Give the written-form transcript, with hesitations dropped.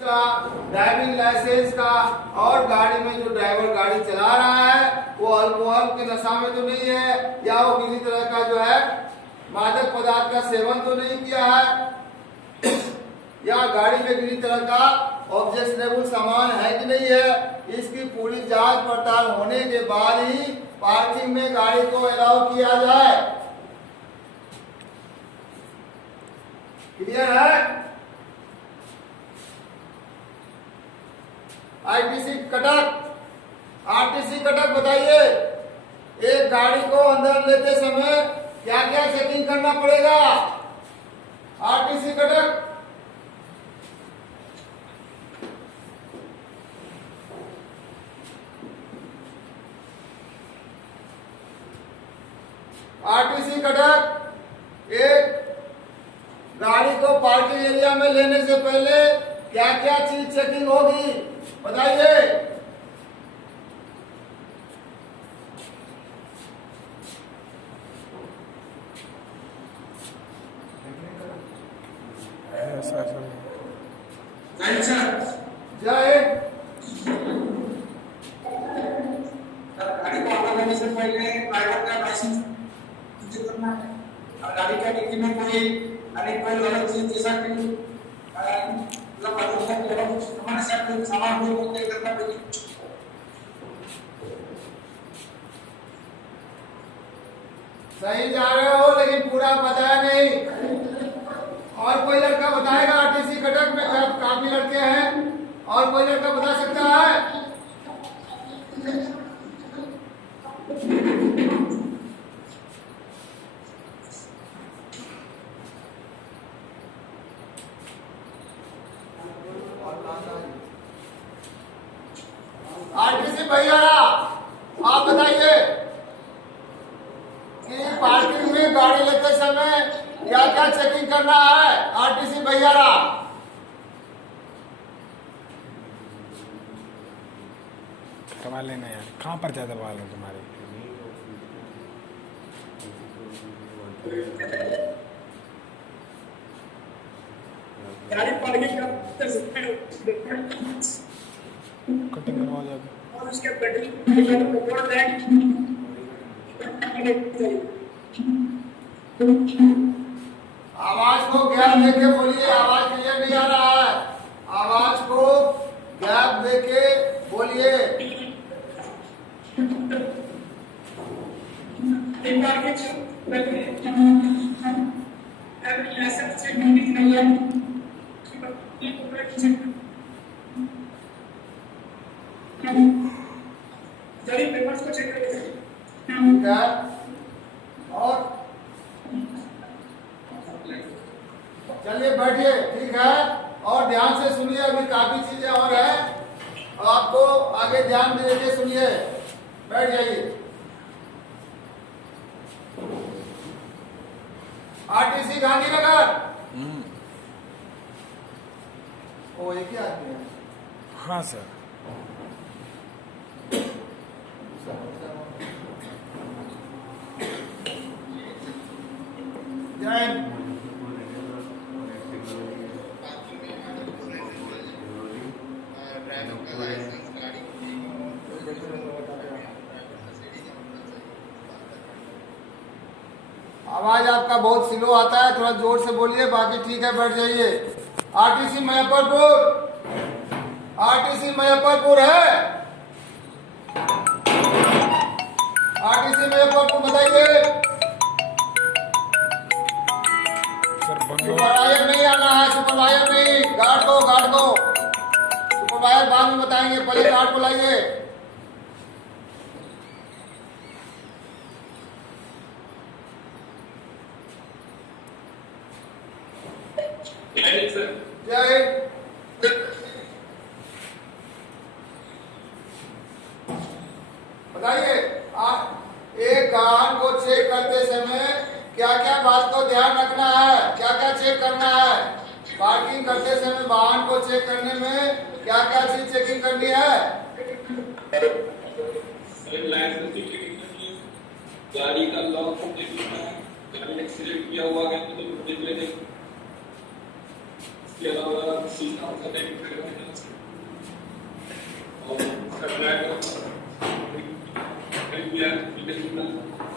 का, driving licence का, और गाड़ी में जो ड्राइवर गाड़ी चला रहा है वो अल्कोहल के नशा में तो नहीं है, या वो किसी तरह का जो है मादक पदार्थ का सेवन तो नहीं किया है, या गाड़ी में किसी तरह का ऑब्जेक्शनेबल सामान है कि नहीं है। इसकी पूरी जांच पड़ताल होने के बाद ही पार्किंग में गाड़ी को अलाउ किया जाए। क्लियर है? आईटीसी कटक, आरटीसी कटक बताइए, एक गाड़ी को अंदर लेते समय क्या क्या चेकिंग करना पड़ेगा? आरटीसी कटक। आरटीसी कटक, एक गाड़ी को पार्किंग एरिया में लेने से पहले क्या क्या चीज चेकिंग होगी बताइए। जय गाड़ी को ऑर्डर करने से पहले ड्राइवर का लाइसेंस चेक करना है। और गाड़ी का डिक्की में कोई कोई गलत चीज जैसा कि मतलब हमारे साथ कोई सामान हो वो चेक करना पड़ेगा। सही जा रहे हो लेकिन पूरा बताया नहीं। और कोई लड़का बताएगा? आरटीसी कटक में काफी लड़के हैं, और कोई लड़का बता सकता है? आरटीसी भैया आप बताइए कि पार्किंग में गाड़ी लेते समय क्या क्या चेकिंग करना है? आरटीसी भैया करवा लेना यार, कहाँ पर ज्यादा बाल है तुम्हारे? गाड़ी पार्किंग कटिंग करवा जाओ और उसके पेट्रोल बोर्ड है। आवाज को गैप देके बोलिए, आवाज क्लियर नहीं आ रहा है। आवाज को गैप देके बोलिए। पेपर्स को चेक करिए। ठीक है, और चलिए बैठिए। ठीक है, और ध्यान से सुनिए, अभी काफी चीजें और है, आपको आगे ध्यान दे के सुनिए। बैठ जाइए। आरटीसी गांधीनगर। ओ एक ही आदमी है? हाँ सर। जय आवाज आपका बहुत स्लो आता है, थोड़ा जोर से बोलिए, बाकी ठीक है, बैठ जाइए। आरटीसी मुजफ्फरपुर, आरटीसी मुजफ्फरपुर है? आरटीसी मुजफ्फरपुर बताइए। सुपरवाइजर नहीं आना है, सुपरवाइजर नहीं, गार्ड को, गार्ड को। सुपरवाइजर बाद में बताएंगे, पहले गार्ड को लाइए। जय बताइए, एक गाहक को चेक करते समय क्या क्या बात को ध्यान रखना है, क्या क्या चेक करना है? पार्किंग करते समय वाहन को चेक करने में क्या क्या चीज चेकिंग करनी है? गाड़ी का लॉक एक्सीडेंट किया हुआ है तो इसके अलावा शीशा Thank you.